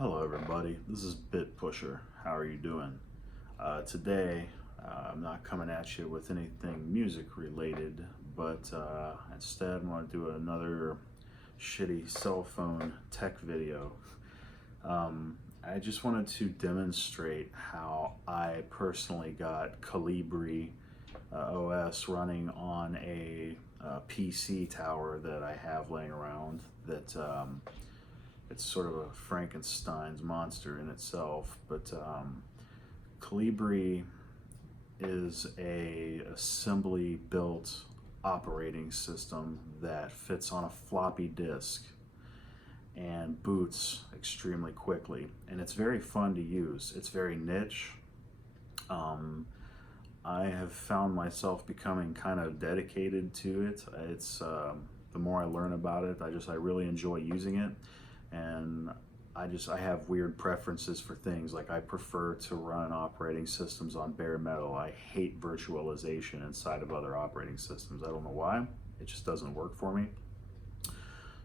Hello everybody, this is Bit Pusher. How are you doing? Today, I'm not coming at you with anything music related, but instead I'm going to do another shitty cell phone tech video. I just wanted to demonstrate how I personally got Kolibri OS running on a PC tower that I have laying around that it's sort of a Frankenstein's monster in itself, but Kolibri is a assembly built operating system that fits on a floppy disk and boots extremely quickly, and it's very fun to use. It's very niche. I have found myself becoming kind of dedicated to it. It's the more I learn about it, I really enjoy using it. And I have weird preferences for things. Like, I prefer to run operating systems on bare metal. I hate virtualization inside of other operating systems. I don't know why. It just doesn't work for me.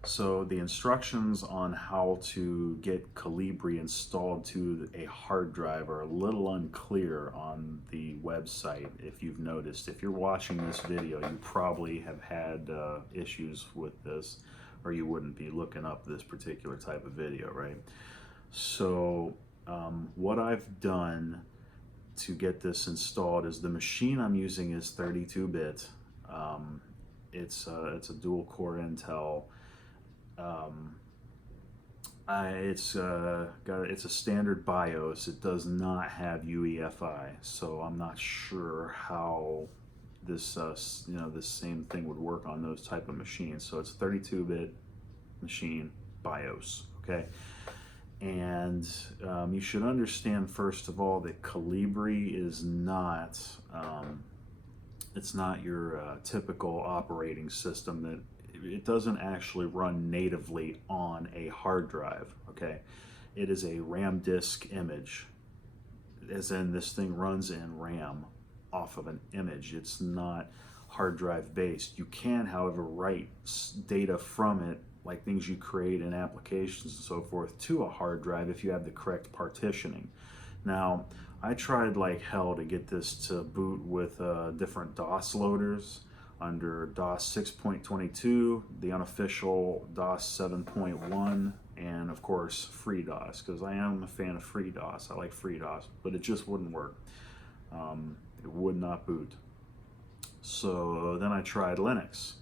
So the instructions on how to get Kolibri installed to a hard drive are a little unclear on the website. If you've noticed, if you're watching this video, you probably have had issues with this, or you wouldn't be looking up this particular type of video, right? So what I've done to get this installed is, the machine I'm using is 32-bit. It's a dual core Intel. It's a standard BIOS. It does not have UEFI, so I'm not sure how this this same thing would work on those type of machines. So it's 32-bit machine BIOS, okay? And you should understand, first of all, that Kolibri is not it's not your typical operating system. That it doesn't actually run natively on a hard drive, okay? It is a RAM disk image, as in this thing runs in RAM off of an image. It's not hard drive based. You can, however, write data from it, like things you create in applications and so forth, to a hard drive if you have the correct partitioning. Now, I tried like hell to get this to boot with different DOS loaders under DOS 6.22, the unofficial DOS 7.1, and of course FreeDOS, because I am a fan of FreeDOS. I like FreeDOS, but it just wouldn't work. It would not boot. So then I tried Linux.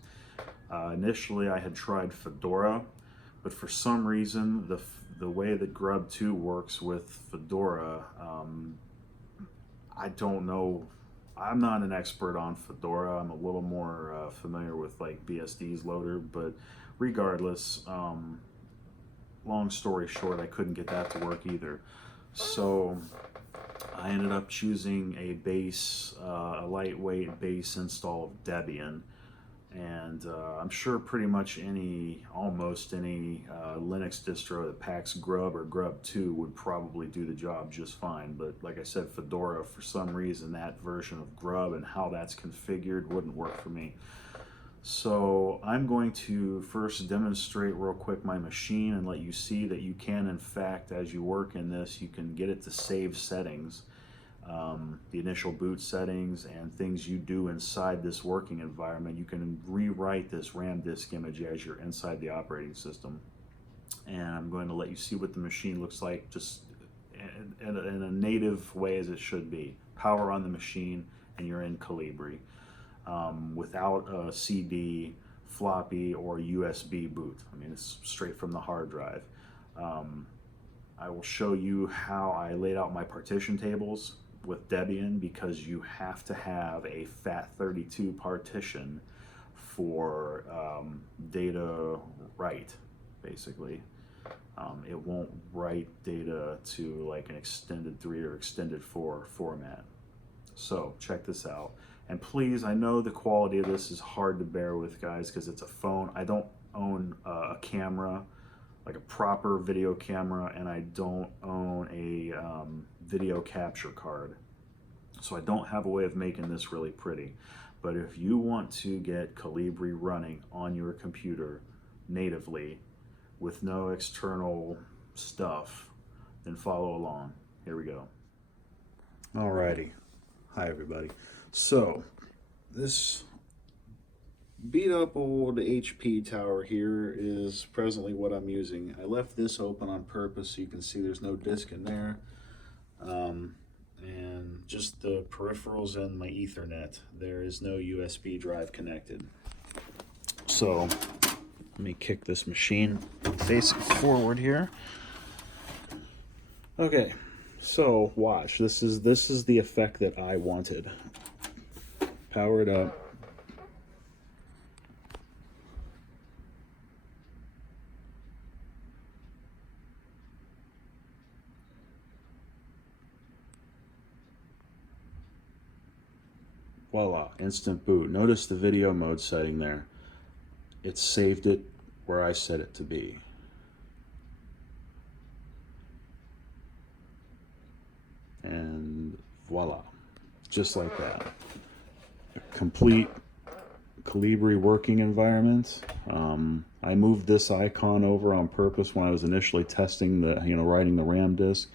Initially I had tried Fedora, but for some reason the way that GRUB 2 works with Fedora, I don't know. I'm not an expert on Fedora. I'm a little more familiar with like BSD's loader, but regardless, long story short, I couldn't get that to work either. So I ended up choosing a lightweight base install of Debian, and I'm sure pretty much almost any Linux distro that packs GRUB or GRUB 2 would probably do the job just fine. But like I said, Fedora, for some reason, that version of GRUB and how that's configured wouldn't work for me. So I'm going to first demonstrate real quick my machine and let you see that you can, in fact, as you work in this, you can get it to save settings. The initial boot settings and things you do inside this working environment. You can rewrite this RAM disk image as you're inside the operating system. And I'm going to let you see what the machine looks like, just in a native way as it should be. Power on the machine and you're in Kolibri, without a CD, floppy, or USB boot. I mean, it's straight from the hard drive. I will show you how I laid out my partition tables with Debian, because you have to have a FAT32 partition for data write, basically. It won't write data to like an extended 3 or extended 4 format. So check this out. And please, I know the quality of this is hard to bear with, guys, because it's a phone. I don't own a camera, like a proper video camera, and I don't own a video capture card. So I don't have a way of making this really pretty. But if you want to get Kolibri running on your computer natively with no external stuff, then follow along. Here we go. Alrighty. Hi, everybody. So, this beat up old HP tower here is presently what I'm using. I left this open on purpose so you can see there's no disk in there. And just the peripherals and my Ethernet. There is no USB drive connected. So, let me kick this machine facing forward here. Okay, so watch. This is the effect that I wanted. Power it up. Voila, instant boot. Notice the video mode setting there. It saved it where I set it to be. And voila, just like that. A complete Kolibri working environment. I moved this icon over on purpose when I was initially testing the, writing the RAM disk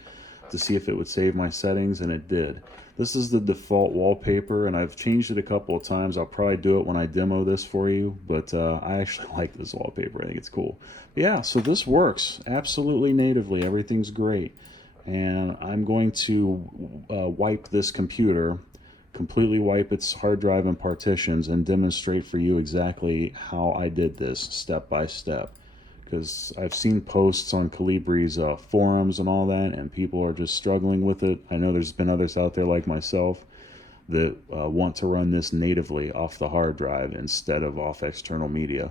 to see if it would save my settings, and it did. This is the default wallpaper, and I've changed it a couple of times. I'll probably do it when I demo this for you, but I actually like this wallpaper. I think it's cool. But yeah, so this works absolutely natively. Everything's great. And I'm going to wipe this computer, completely wipe its hard drive and partitions, and demonstrate for you exactly how I did this step by step. Because I've seen posts on Colibri's forums and all that, and people are just struggling with it. I know there's been others out there like myself that want to run this natively off the hard drive instead of off external media.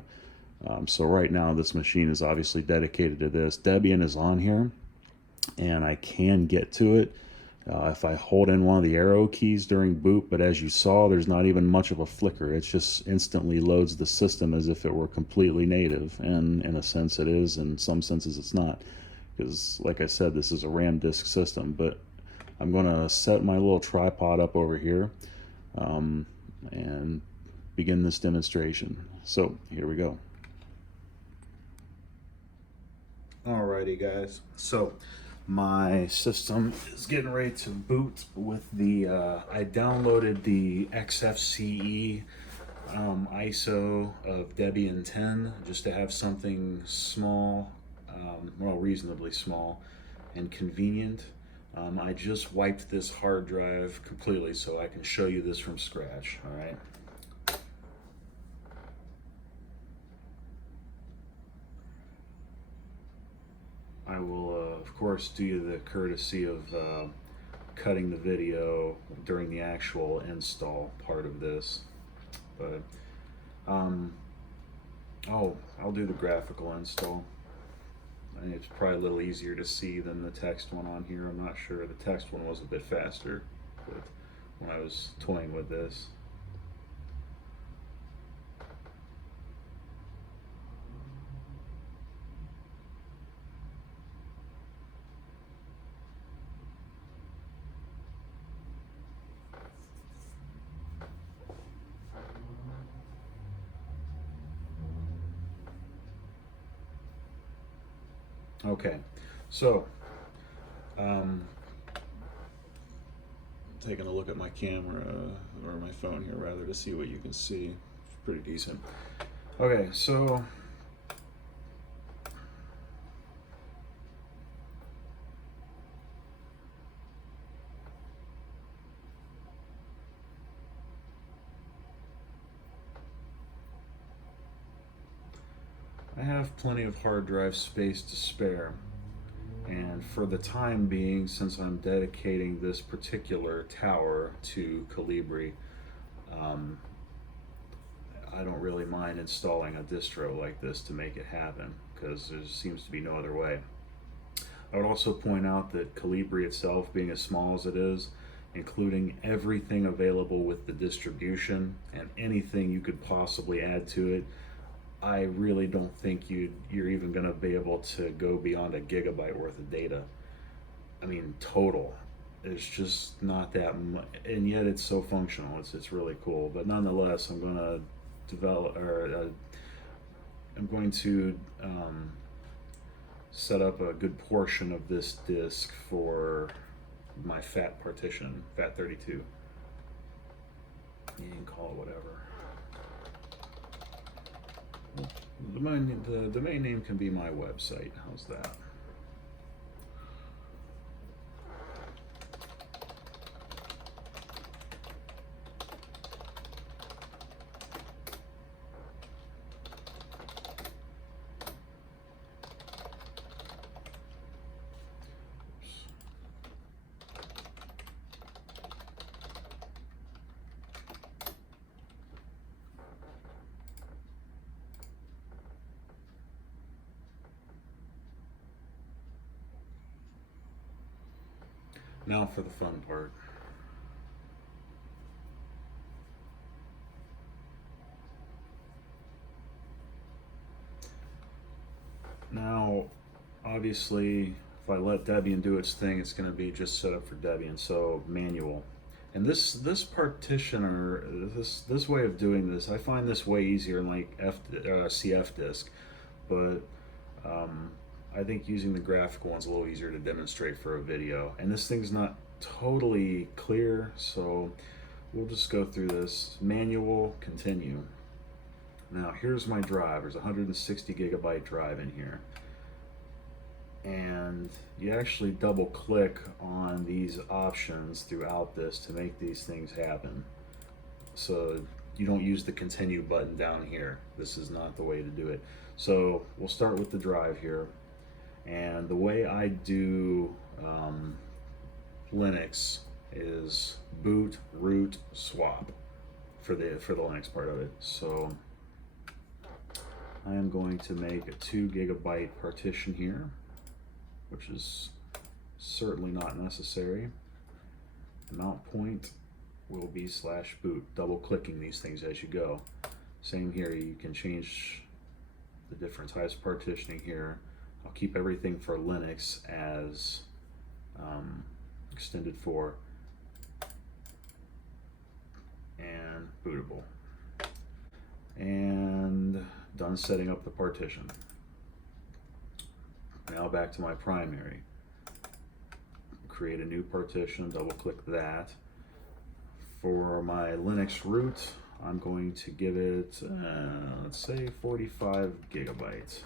So right now this machine is obviously dedicated to this. Debian is on here, and I can get to it if I hold in one of the arrow keys during boot, but as you saw, there's not even much of a flicker. It just instantly loads the system as if it were completely native, and in a sense it is, in some senses it's not, because like I said, this is a RAM disk system. But I'm going to set my little tripod up over here and begin this demonstration. So here we go. Alrighty guys, so my system is getting ready to boot with the, I downloaded the XFCE ISO of Debian 10 just to have something small, well, reasonably small and convenient. I just wiped this hard drive completely so I can show you this from scratch, all right? I will, of course, do you the courtesy of cutting the video during the actual install part of this. But, I'll do the graphical install. I think it's probably a little easier to see than the text one on here. I'm not sure. The text one was a bit faster when I was toying with this. Okay, so taking a look at my camera, or my phone here rather, to see what you can see. It's pretty decent. Okay, so I have plenty of hard drive space to spare, and for the time being, since I'm dedicating this particular tower to Kolibri, I don't really mind installing a distro like this to make it happen, because there seems to be no other way. I would also point out that Kolibri itself, being as small as it is, including everything available with the distribution and anything you could possibly add to it, I really don't think you're even going to be able to go beyond a gigabyte worth of data. I mean, total. It's just not that much, and yet it's so functional. It's really cool. But nonetheless, I'm going to develop, or I'm going to set up a good portion of this disk for my FAT partition, FAT32. You can call it whatever. The domain name can be my website. How's that? Now for the fun part. Now, obviously, if I let Debian do its thing, it's going to be just set up for Debian, so manual. And this partitioner, this way of doing this, I find this way easier in like CF disk, but I think using the graphical one's a little easier to demonstrate for a video. And this thing's not totally clear, so we'll just go through this. Manual, continue. Now here's my drive. There's a 160 gigabyte drive in here. And you actually double click on these options throughout this to make these things happen. So you don't use the continue button down here. This is not the way to do it. So we'll start with the drive here. And the way I do Linux is boot, root, swap for the Linux part of it. So I am going to make a 2 gigabyte partition here, which is certainly not necessary. The mount point will be /boot, double clicking these things as you go. Same here, you can change the different types of partitioning here. I'll keep everything for Linux as extended for and bootable. And done setting up the partition. Now back to my primary. Create a new partition, double click that. For my Linux root, I'm going to give it, let's say 45 gigabytes.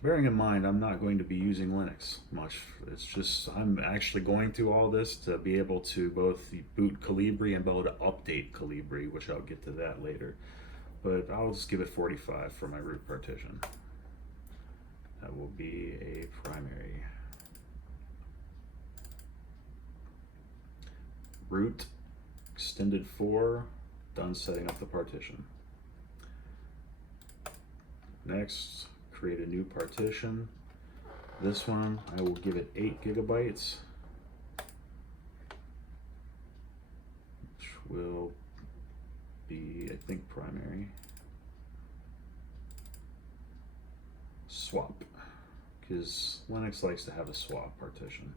Bearing in mind, I'm not going to be using Linux much. It's just, I'm actually going through all this to be able to both boot Colibri and be able to update Colibri, which I'll get to that later. But I'll just give it 45 for my root partition. That will be a primary. Root, extended for, done setting up the partition. Next, create a new partition. This one, I will give it 8 gigabytes, which will be, I think, primary. Swap, because Linux likes to have a swap partition.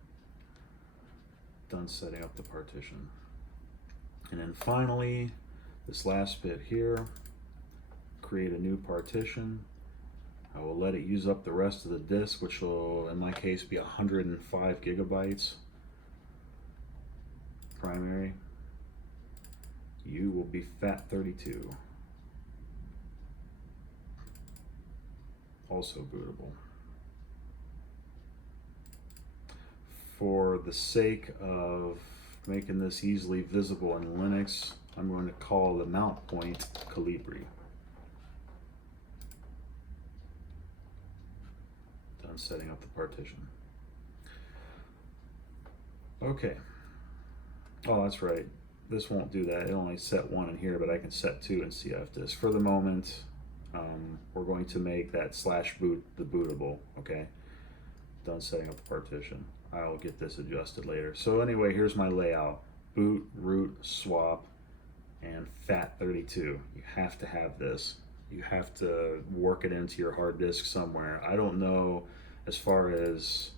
Done setting up the partition. And then finally, this last bit here, create a new partition. I will let it use up the rest of the disk, which will, in my case, be 105 gigabytes. Primary. U will be FAT32. Also bootable. For the sake of making this easily visible in Linux, I'm going to call the mount point Kolibri. Done setting up the partition. Okay. Oh, that's right. This won't do that. It only set 1 in here, but I can set 2 in CF disk. For the moment, we're going to make that /boot the bootable, okay? Done setting up the partition. I'll get this adjusted later. So anyway, here's my layout. Boot, root, swap, and FAT32. You have to have this. You have to work it into your hard disk somewhere. I don't know as far as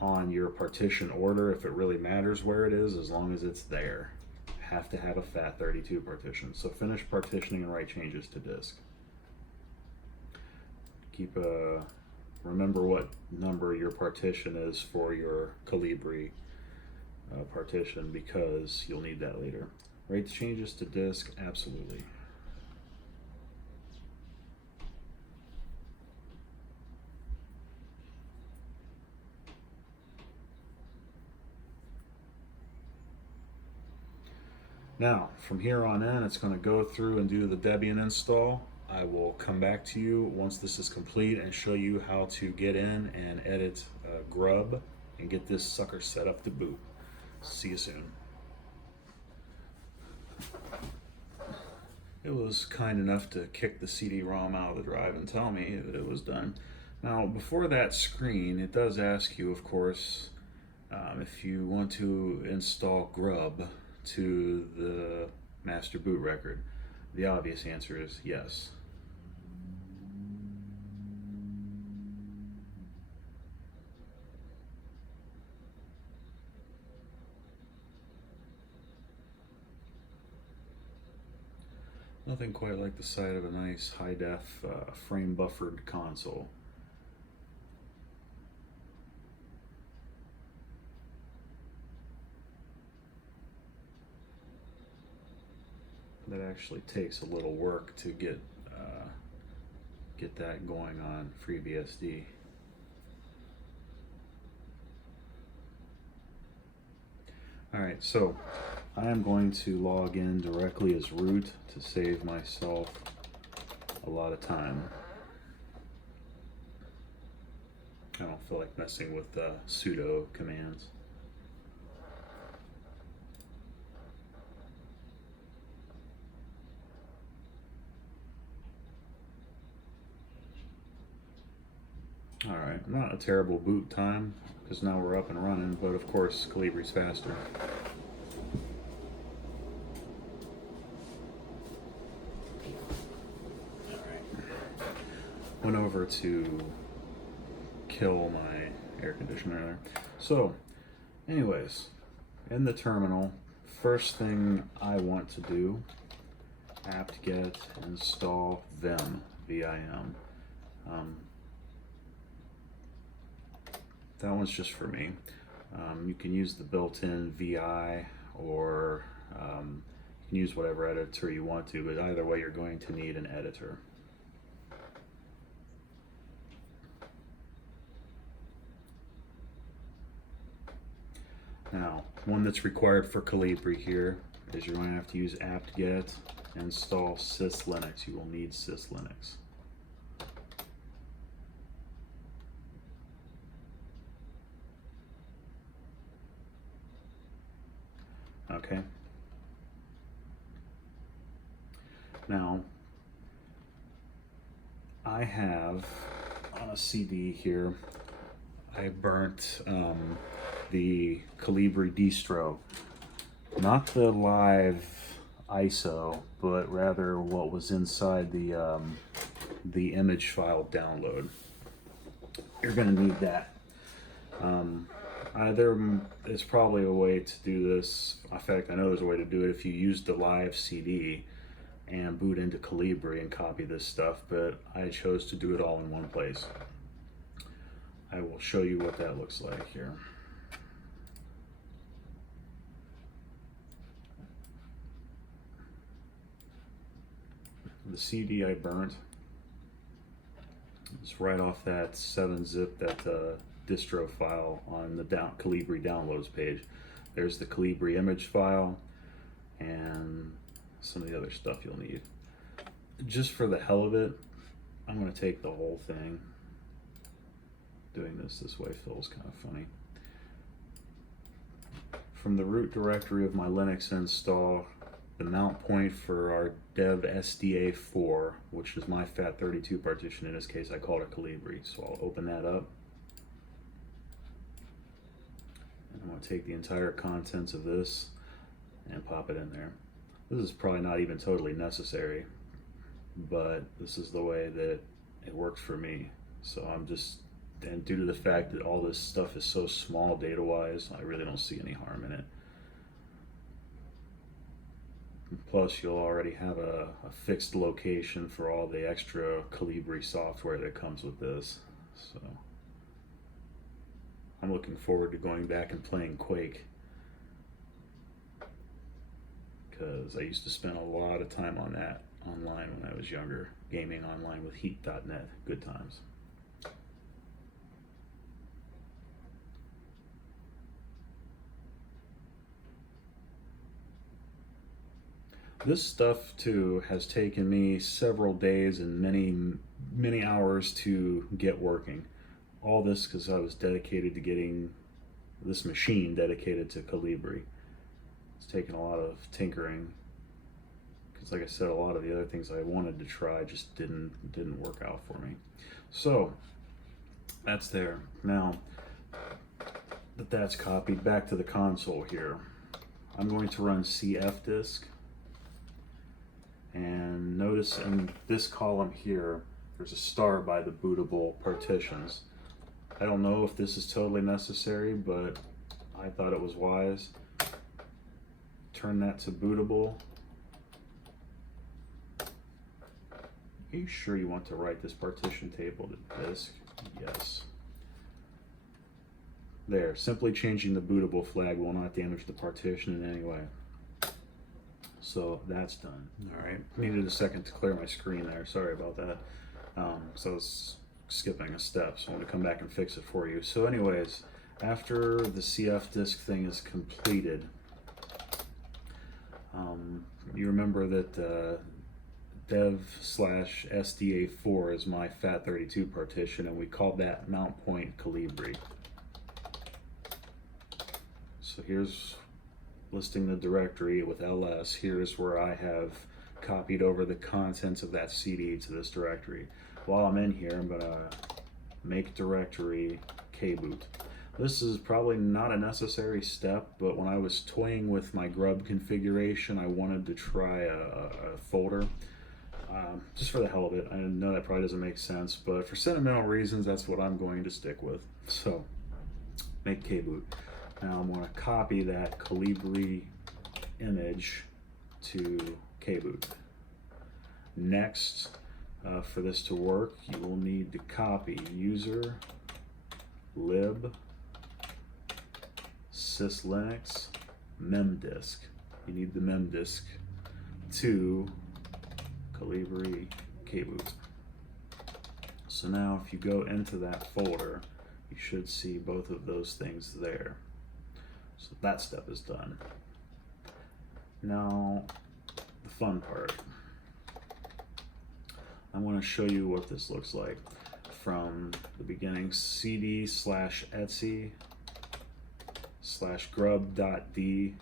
on your partition order if it really matters where it is, as long as it's there. You have to have a FAT32 partition. So finish partitioning and write changes to disk. Keep a remember what number your partition is for your Kolibri partition, because you'll need that later. Rate changes to disk, absolutely. Now, from here on in, it's going to go through and do the Debian install. I will come back to you once this is complete and show you how to get in and edit GRUB and get this sucker set up to boot. See you soon. It was kind enough to kick the CD-ROM out of the drive and tell me that it was done. Now, before that screen, it does ask you, of course, if you want to install GRUB to the master boot record. The obvious answer is yes. Nothing quite like the sight of a nice high-def frame buffered console. That actually takes a little work to get that going on FreeBSD. Alright, so I am going to log in directly as root to save myself a lot of time. I don't feel like messing with sudo commands. Alright, not a terrible boot time, because now we're up and running, but of course Colibri's faster. Alright. Went over to kill my air conditioner there. So, anyways, in the terminal, first thing I want to do, apt-get install vim, V-I-M. That one's just for me. You can use the built-in VI, or you can use whatever editor you want to, but either way you're going to need an editor. Now, one that's required for Kolibri here is you're going to have to use apt-get install syslinux. You will need syslinux. Okay. Now, I have on a CD here, I burnt the Kolibri distro, not the live ISO, but rather what was inside the image file download. You're going to need that. There is probably a way to do this. In fact, I know there's a way to do it if you use the live CD and boot into Kolibri and copy this stuff, but I chose to do it all in one place. I will show you what that looks like here. The CD I burnt is right off that 7-zip, that distro file on the Kolibri downloads page. There's the Kolibri image file and some of the other stuff you'll need. Just for the hell of it, I'm going to take the whole thing. Doing this way feels kind of funny. From the root directory of my Linux install, the mount point for our dev SDA4, which is my FAT32 partition, in this case I called it Kolibri, so I'll open that up. And I'm going to take the entire contents of this and pop it in there. This is probably not even totally necessary, but this is the way that it works for me. So I'm just, and due to the fact that all this stuff is so small data-wise, I really don't see any harm in it. Plus, you'll already have a fixed location for all the extra Kolibri software that comes with this. So I'm looking forward to going back and playing Quake, because I used to spend a lot of time on that online when I was younger, gaming online with heat.net. Good times. This stuff too has taken me several days and many hours to get working. All this because I was dedicated to getting this machine dedicated to Kolibri. It's taken a lot of tinkering, because like I said, a lot of the other things I wanted to try just didn't work out for me. So that's there. Now that that's copied, back to the console here. I'm going to run CF disk. And notice in this column here, there's a star by the bootable partitions. I don't know if this is totally necessary, but I thought it was wise. Turn that to bootable. Are you sure you want to write this partition table to disk? Yes. There, simply changing the bootable flag will not damage the partition in any way. So that's done. All right, needed a second to clear my screen there. Sorry about that. So I was skipping a step, so I'm gonna come back and fix it for you. So anyways, after the CF disk thing is completed, you remember that dev/SDA4 is my FAT32 partition, and we called that mount point Kolibri. So here's listing the directory with ls. Here's where I have copied over the contents of that CD to this directory. While I'm in here, I'm gonna make directory kboot. This is probably not a necessary step, but when I was toying with my GRUB configuration, I wanted to try a folder. Just for the hell of it. I know that probably doesn't make sense, but for sentimental reasons, that's what I'm going to stick with. So, make kboot. Now I'm going to copy that Kolibri image to kboot. Next, for this to work, you will need to copy user lib syslinux memdisk. You need the memdisk to Kolibri kboot. So now if you go into that folder, you should see both of those things there. So that step is done. Now, the fun part. I'm going to show you what this looks like from the beginning. cd/etsy/grub.d,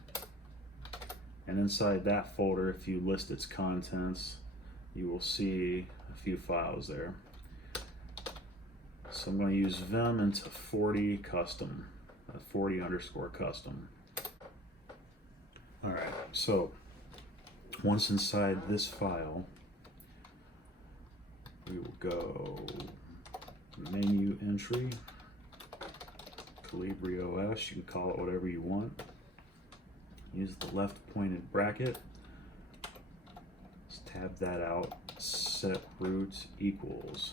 and inside that folder, if you list its contents, you will see a few files there. So I'm going to use vim into 40 custom. 40_custom. Alright, so once inside this file, we will go menu entry, Kolibri OS, you can call it whatever you want. Use the left pointed bracket. Let's tab that out, set root equals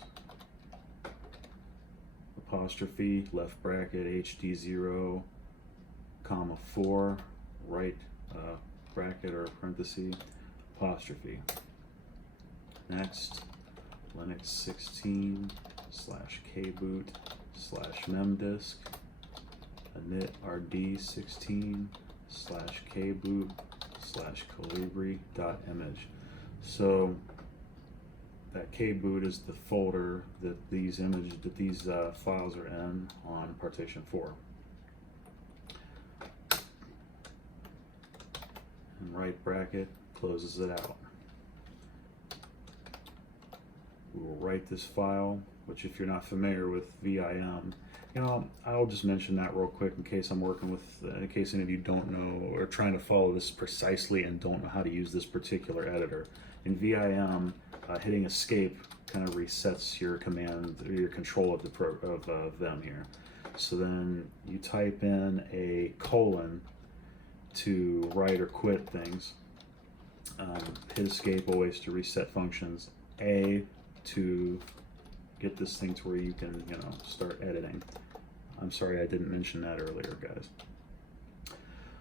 apostrophe, left bracket, HD0, comma 4, right bracket or parenthesis, apostrophe. Next, Linux 16/kboot/memdisk, init rd 16/kboot/kolibri.image. So that kboot is the folder that these files are in on partition 4. And right bracket closes it out. We will write this file, which if you're not familiar with VIM, I'll just mention that real quick in case I'm working with, in case any of you don't know or trying to follow this precisely and don't know how to use this particular editor. In VIM, hitting escape kind of resets your command, or your control of the Vim here. So then you type in a colon to write or quit things. Hit escape always to reset functions. A to get this thing to where you can, you know, start editing. I'm sorry I didn't mention that earlier, guys.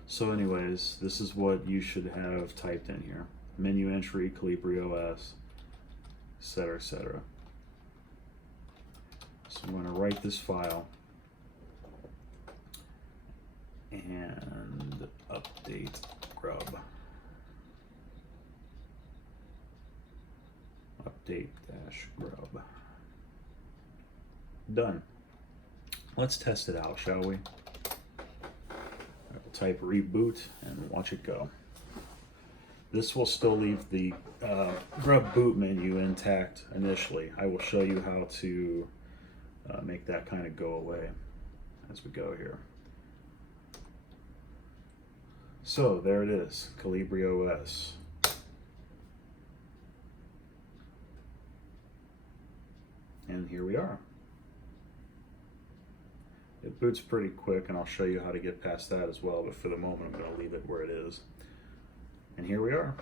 So anyways, this is what you should have typed in here. Menu entry, Kolibri OS, etc., etc. So I'm going to write this file and update GRUB. Update-GRUB. Done. Let's test it out, shall we? I'll type reboot and watch it go. This will still leave the GRUB boot menu intact initially. I will show you how to make that kind of go away as we go here. So there it is, Colibri OS. And here we are. It boots pretty quick, and I'll show you how to get past that as well, but for the moment I'm going to leave it where it is. And here we are,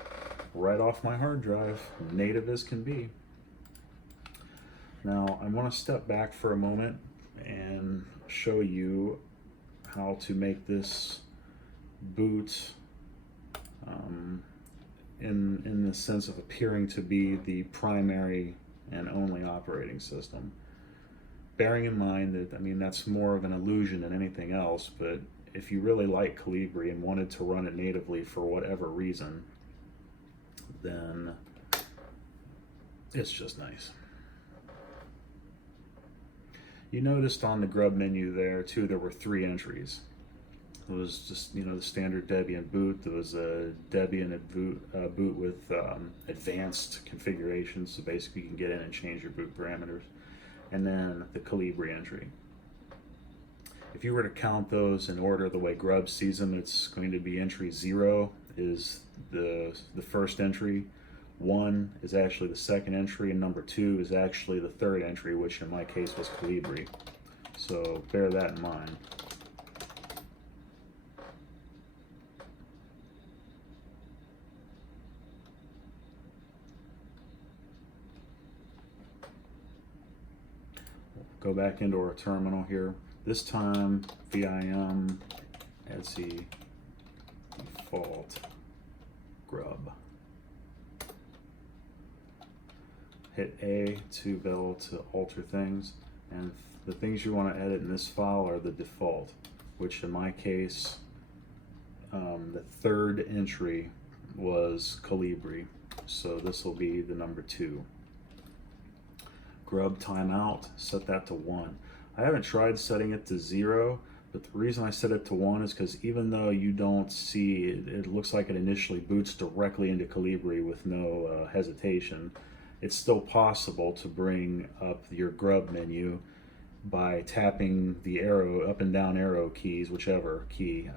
right off my hard drive, native as can be. Now I want to step back for a moment and show you how to make this boot in the sense of appearing to be the primary and only operating system. Bearing in mind that, I mean, that's more of an illusion than anything else, but if you really like Kolibri and wanted to run it natively for whatever reason, then it's just nice. You noticed on the GRUB menu there too, there were 3 entries. It was just, you know, the standard Debian boot. There was a Debian boot with advanced configurations, so basically you can get in and change your boot parameters. And then the Kolibri entry. If you were to count those in order the way GRUB sees them, it's going to be entry 0 is the first entry, 1 is actually the second entry, and number 2 is actually the third entry, which in my case was Kolibri. So bear that in mind. Go back into our terminal here. This time, vim etc default GRUB. Hit A to be able to alter things, and the things you want to edit in this file are the default, which in my case, the third entry was Kolibri, so this will be the number 2. GRUB timeout, set that to 1. I haven't tried setting it to 0, but the reason I set it to 1 is because even though you don't see it, it looks like it initially boots directly into Kolibri with no hesitation, it's still possible to bring up your GRUB menu by tapping the arrow, up and down arrow keys, whichever key,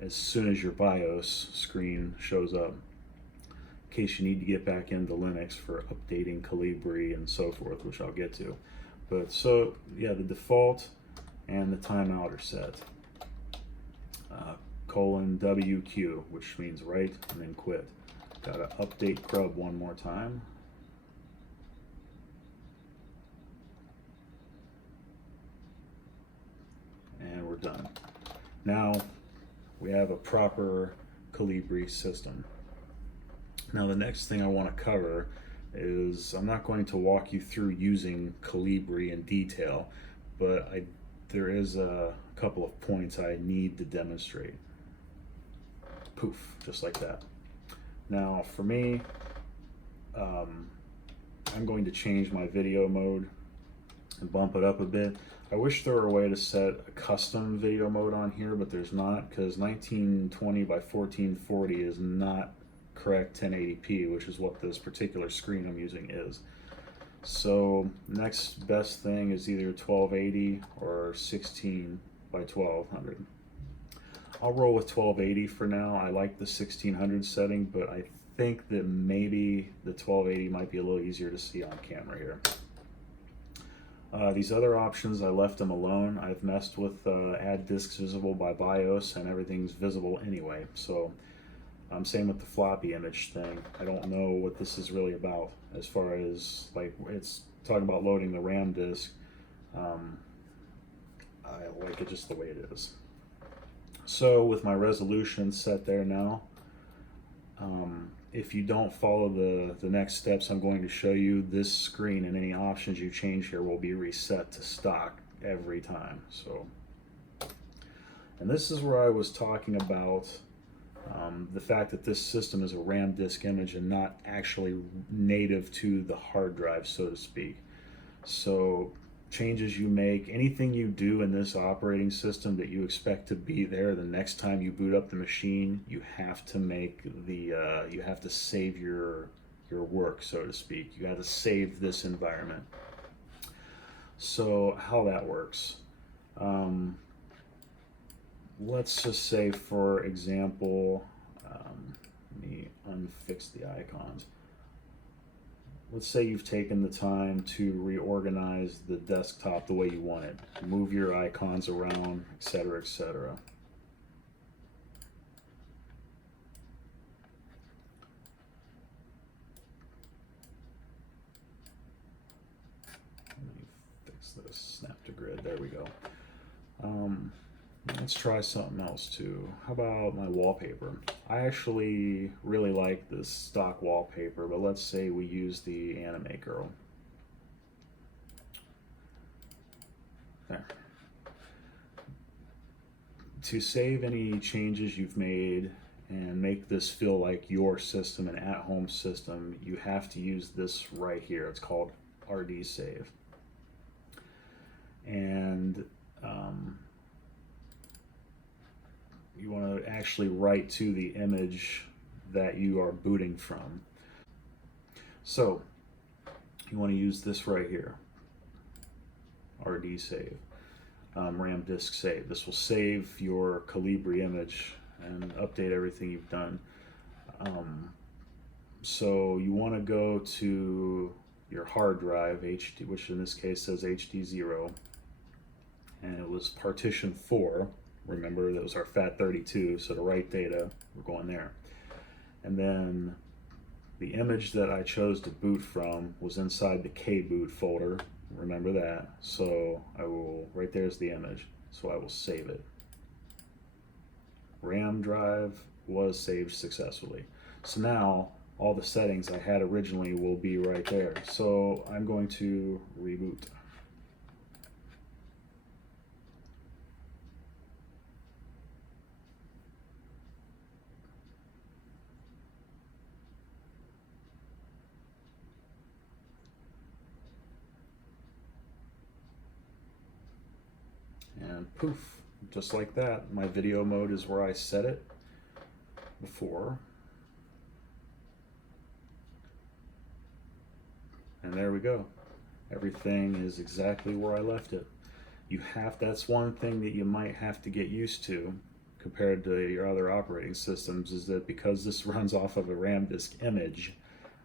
as soon as your BIOS screen shows up, in case you need to get back into Linux for updating Kolibri and so forth, which I'll get to. But so yeah, the default and the timeout are set. :WQ, which means write and then quit. Gotta update GRUB one more time. And we're done. Now we have a proper Kolibri system. Now the next thing I want to cover is, I'm not going to walk you through using Kolibri in detail, but there is a couple of points I need to demonstrate. Poof, just like that. Now for me, I'm going to change my video mode and bump it up a bit. I wish there were a way to set a custom video mode on here, but there's not, because 1920 by 1440 is not correct 1080p, which is what this particular screen I'm using is. So next best thing is either 1280 or 16 by 1200. I'll roll with 1280 for now. I like the 1600 setting, but I think that maybe the 1280 might be a little easier to see on camera here. These other options, I left them alone. I've messed with add disks visible by BIOS, and everything's visible anyway. So same with the floppy image thing. I don't know what this is really about, as far as, like, it's talking about loading the RAM disk, I like it just the way it is. So with my resolution set there now, if you don't follow the next steps I'm going to show you, this screen and any options you change here will be reset to stock every time. So, and this is where I was talking about the fact that this system is a RAM disk image and not actually native to the hard drive, so to speak. So changes you make, anything you do in this operating system that you expect to be there the next time you boot up the machine, you have to make you have to save your work, so to speak. You have to save this environment. So how that works, let's just say, for example, let me unfix the icons. Let's say you've taken the time to reorganize the desktop the way you want it, move your icons around, etc., etc. Let me fix this, snap to grid, there we go. Let's try something else too. How about my wallpaper? I actually really like this stock wallpaper, but let's say we use the anime girl. There. To save any changes you've made and make this feel like your system, an at-home system, you have to use this right here. It's called RD Save. And you want to actually write to the image that you are booting from. So you want to use this right here, RD Save, RAM disk save. This will save your Kolibri image and update everything you've done. So you want to go to your hard drive, HD, which in this case says HD0, and it was partition 4. Remember, that was our FAT32, so to write data, we're going there. And then the image that I chose to boot from was inside the kboot folder. Remember that. So I will, right there's the image. So I will save it. RAM drive was saved successfully. So now all the settings I had originally will be right there. So I'm going to reboot. And poof, just like that. My video mode is where I set it before. And there we go. Everything is exactly where I left it. That's one thing that you might have to get used to compared to your other operating systems, is that because this runs off of a RAM disk image,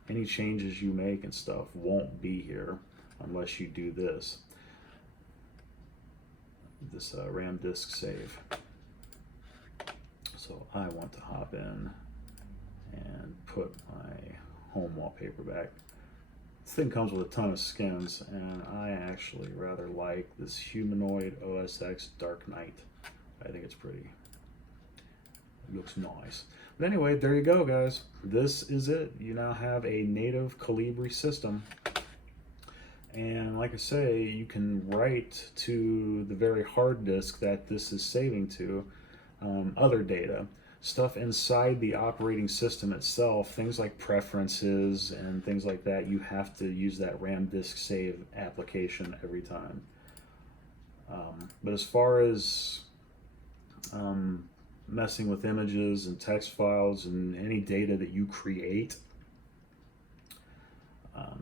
any changes you make and stuff won't be here unless you do this RAM disk save. So I want to hop in and put my home wallpaper back. This thing comes with a ton of skins, and I actually rather like this humanoid OS X Dark Knight. I think it's pretty. It looks nice. But anyway, there you go, guys. This is it. You now have a native Kolibri system. And like I say, you can write to the very hard disk that this is saving to other data, stuff inside the operating system itself, things like preferences and things like that. You have to use that RAM disk save application every time. But as far as messing with images and text files and any data that you create,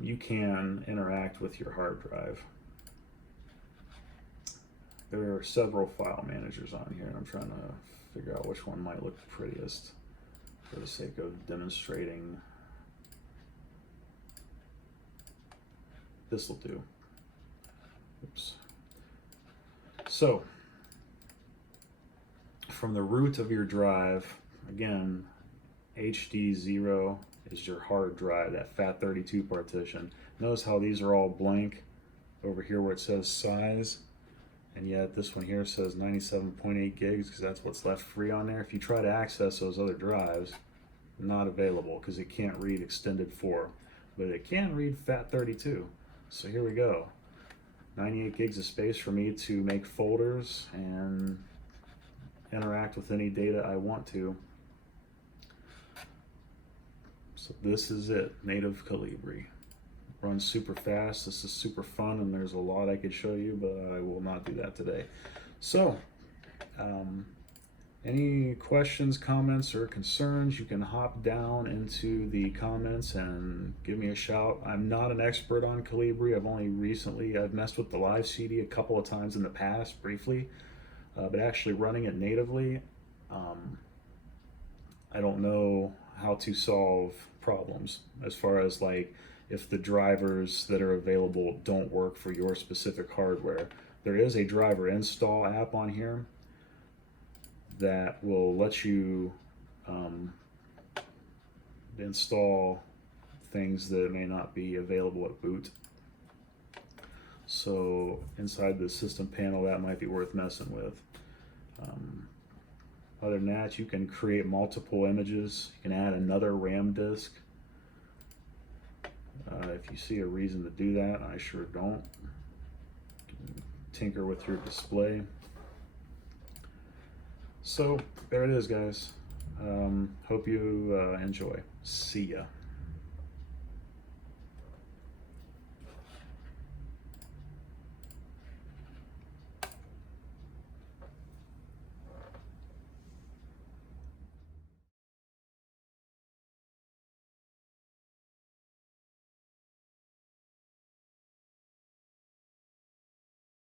you can interact with your hard drive. There are several file managers on here, and I'm trying to figure out which one might look the prettiest for the sake of demonstrating. This will do. Oops. So, from the root of your drive, again, HD0 is your hard drive, that FAT32 partition. Notice how these are all blank over here where it says size, and yet this one here says 97.8 gigs because that's what's left free on there. If you try to access those other drives, not available because it can't read extended 4, but it can read FAT32. So here we go. 98 gigs of space for me to make folders and interact with any data I want to. So this is it, native Kolibri. Runs super fast. This is super fun, and there's a lot I could show you, but I will not do that today. So, any questions, comments, or concerns, you can hop down into the comments and give me a shout. I'm not an expert on Kolibri. I've messed with the live CD a couple of times in the past, briefly, but actually running it natively, I don't know how to solve problems as far as like if the drivers that are available don't work for your specific hardware. There is a driver install app on here that will let you install things that may not be available at boot. So inside the system panel, that might be worth messing with. Other than that, you can create multiple images. You can add another RAM disk. If you see a reason to do that, I sure don't. You can tinker with your display. So there it is, guys. Hope you enjoy. See ya.